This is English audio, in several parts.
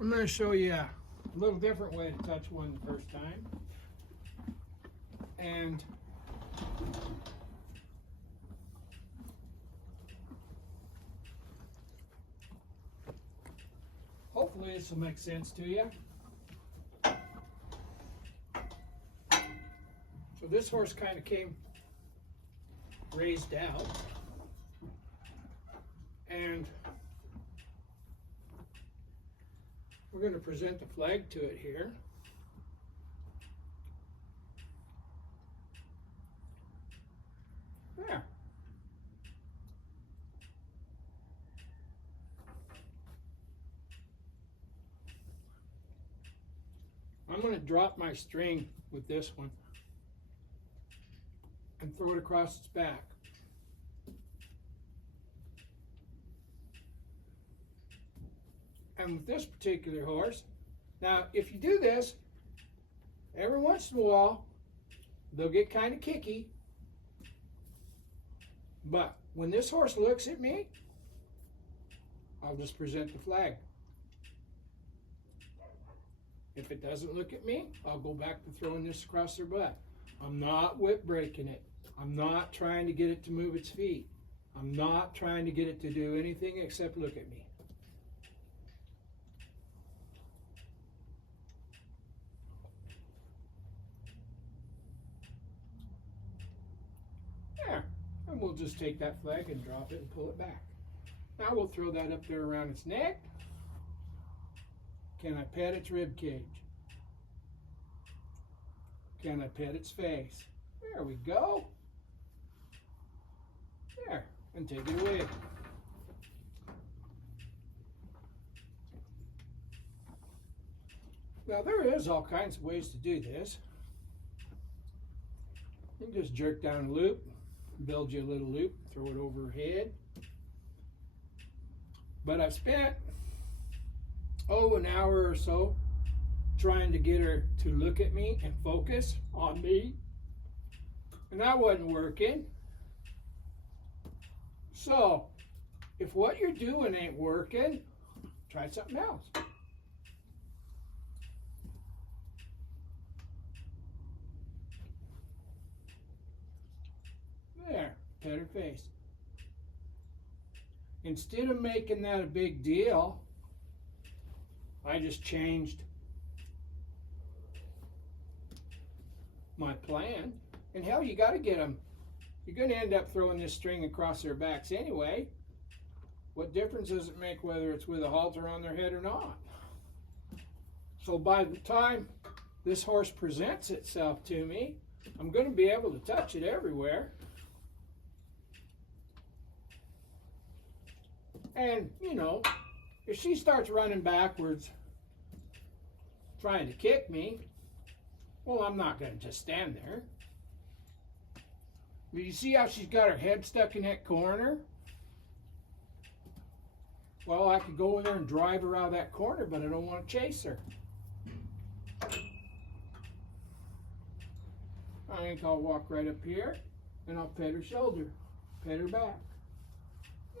I'm going to show you a little different way to touch one the first time. And hopefully this will make sense to you. So this horse kind of came raised out, and we're going to present the flag to it here. There. I'm going to drop my string with this one and throw it across its back. And with this particular horse, now if you do this, every once in a while, they'll get kind of kicky. But when this horse looks at me, I'll just present the flag. If it doesn't look at me, I'll go back to throwing this across their butt. I'm not whip breaking it. I'm not trying to get it to move its feet. I'm not trying to get it to do anything except look at me. There. And we'll just take that flag and drop it and pull it back. Now we'll throw that up there around its neck. Can I pet its rib cage? Can I pet its face? There we go. There, and take it away. Now there is all kinds of ways to do this. You can just jerk down a loop, build you a little loop, throw it over her head. But I've spent, an hour or so trying to get her to look at me and focus on me, and that wasn't working. So if what you're doing ain't working, try something else. There, pet her face. Instead of making that a big deal, I just changed my plan. And hell, you got to get them. You're going to end up throwing this string across their backs anyway. What difference does it make whether it's with a halter on their head or not? So by the time this horse presents itself to me, I'm going to be able to touch it everywhere. And, if she starts running backwards, trying to kick me, well, I'm not going to just stand there. But you see how she's got her head stuck in that corner? Well, I could go in there and drive her out of that corner, but I don't want to chase her. I think I'll walk right up here, and I'll pet her shoulder, pet her back.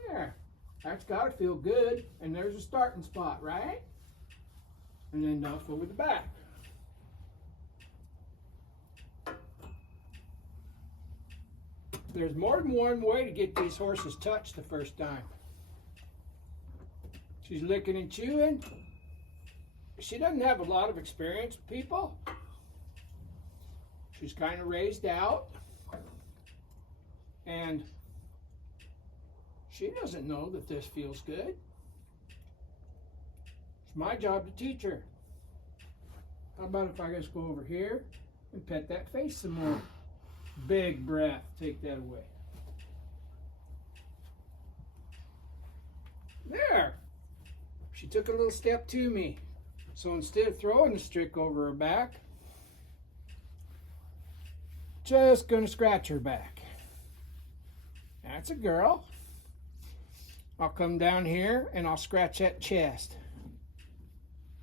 There. That's got to feel good, and there's a starting spot, right? And then off over the back. There's more than one way to get these horses touched the first time. She's licking and chewing. She doesn't have a lot of experience with people. She's kind of raised out. And she doesn't know that this feels good. It's my job to teach her. How about if I just go over here and pet that face some more? Big breath. Take that away. There. She took a little step to me. So instead of throwing the stick over her back, just going to scratch her back. That's a girl. I'll come down here and I'll scratch that chest.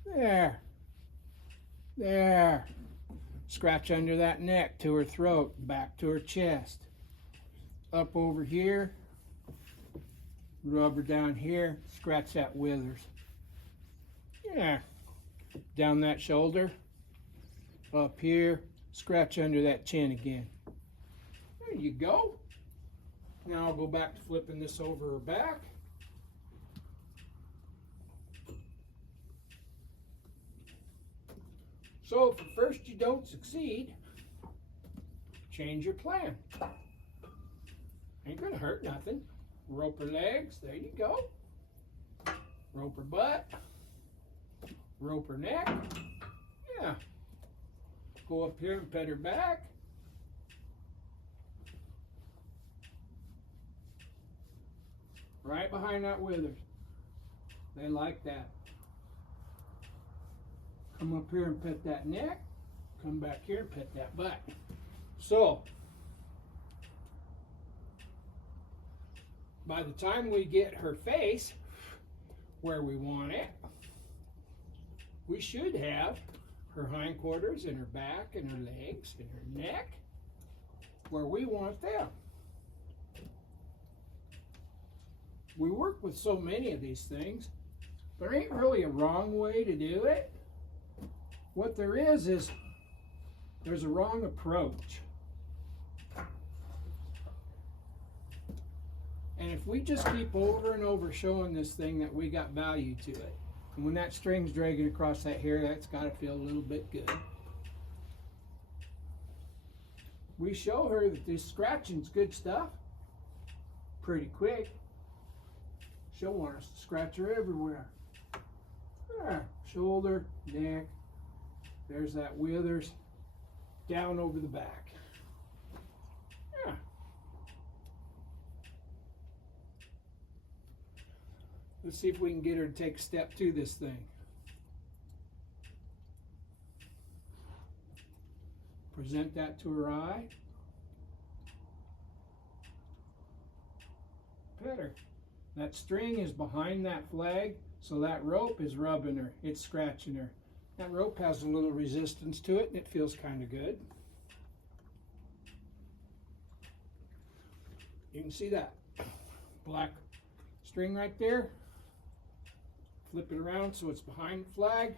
There. There. Scratch under that neck to her throat, back to her chest. Up over here. Rub her down here. Scratch that withers. Yeah, down that shoulder, up here, scratch under that chin again. There you go. Now I'll go back to flipping this over her back. So if at first you don't succeed, change your plan. Ain't gonna hurt nothing. Rope her legs, there you go. Rope her butt. Rope her neck. Yeah. Go up here and pet her back. Right behind that withers. They like that. Come up here and pet that neck. Come back here and pet that butt. So, by the time we get her face where we want it, we should have her hindquarters and her back and her legs and her neck where we want them. We work with so many of these things. There ain't really a wrong way to do it. What there is there's a wrong approach. And if we just keep over and over showing this thing that we got value to it, and when that string's dragging across that hair, that's got to feel a little bit good. We show her that this scratching's good stuff pretty quick. She'll want us to scratch her everywhere. There, shoulder, neck, there's that withers, down over the back. Yeah. Let's see if we can get her to take a step to this thing. Present that to her eye. Pet her. That string is behind that flag, so that rope is rubbing her. It's scratching her. That rope has a little resistance to it, and it feels kind of good. You can see that black string right there. Flip it around so it's behind the flag.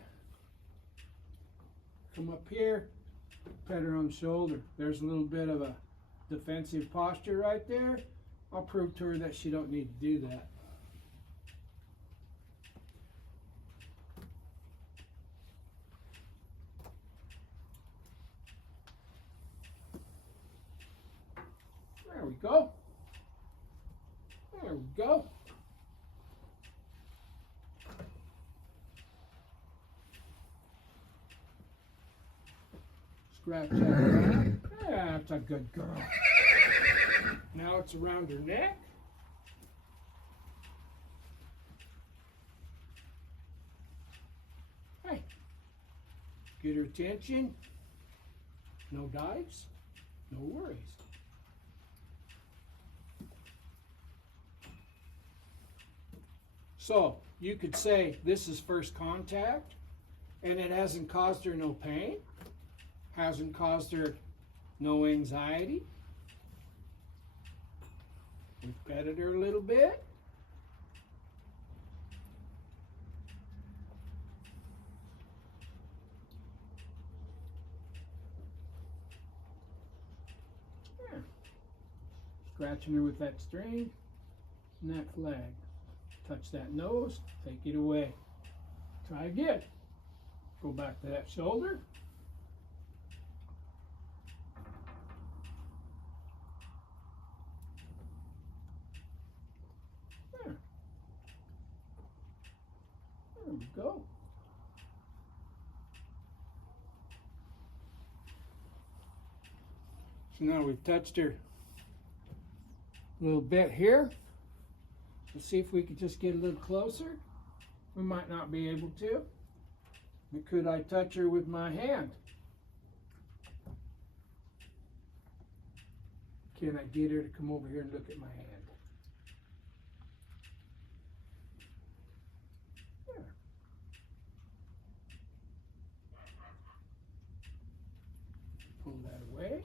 Come up here, pet her on the shoulder. There's a little bit of a defensive posture right there. I'll prove to her that she don't need to do that. There we go. There we go. Scratch that back. That's a good girl. Now it's around her neck. Hey, get her attention. No dives, no worries. So you could say this is first contact and it hasn't caused her no pain, hasn't caused her no anxiety. We've petted her a little bit. Yeah. Scratching her with that string and that flag. Touch that nose, take it away. Try again. Go back to that shoulder. There. There we go. So now we've touched her a little bit here. Let's see if we can just get a little closer. We might not be able to. But could I touch her with my hand? Can I get her to come over here and look at my hand? There. Pull that away.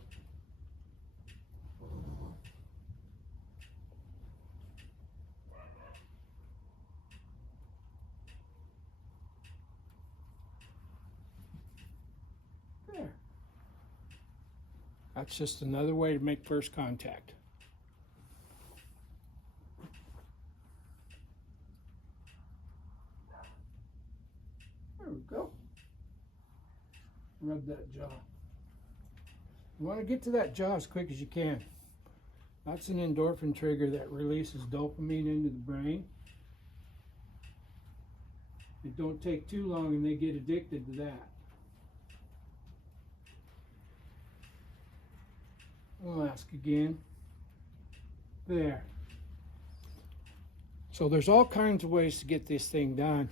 That's just another way to make first contact. There we go. Rub that jaw. You want to get to that jaw as quick as you can. That's an endorphin trigger that releases dopamine into the brain. It don't take too long and they get addicted to that. We'll ask again. There. So there's all kinds of ways to get this thing done.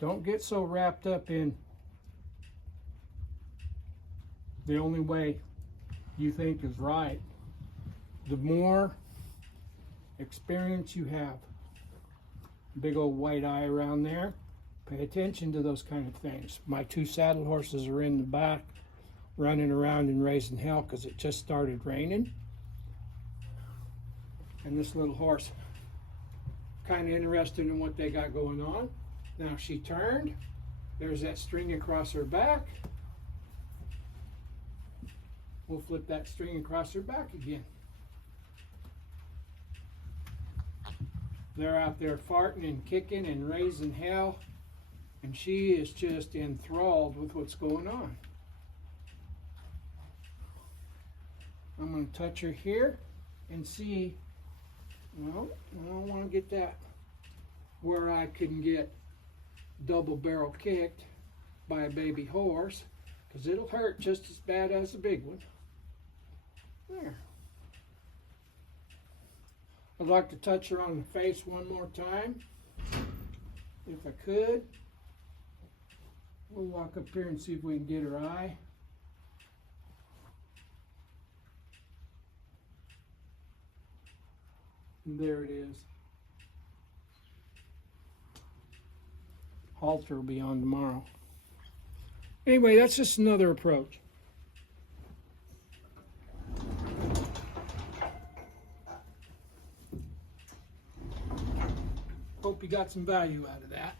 Don't get so wrapped up in the only way you think is right. The more experience you have, big old white eye around there, pay attention to those kind of things. My 2 saddle horses are in the back running around and raising hell because it just started raining. And this little horse, kind of interested in what they got going on. Now she turned. There's that string across her back. We'll flip that string across her back again. They're out there farting and kicking and raising hell, and she is just enthralled with what's going on. I'm going to touch her here and see. Well, I don't want to get that where I can get double barrel kicked by a baby horse, because it'll hurt just as bad as a big one. There. I'd like to touch her on the face one more time, if I could. We'll walk up here and see if we can get her eye. And there it is. Halter will be on tomorrow. Anyway, that's just another approach. Hope you got some value out of that.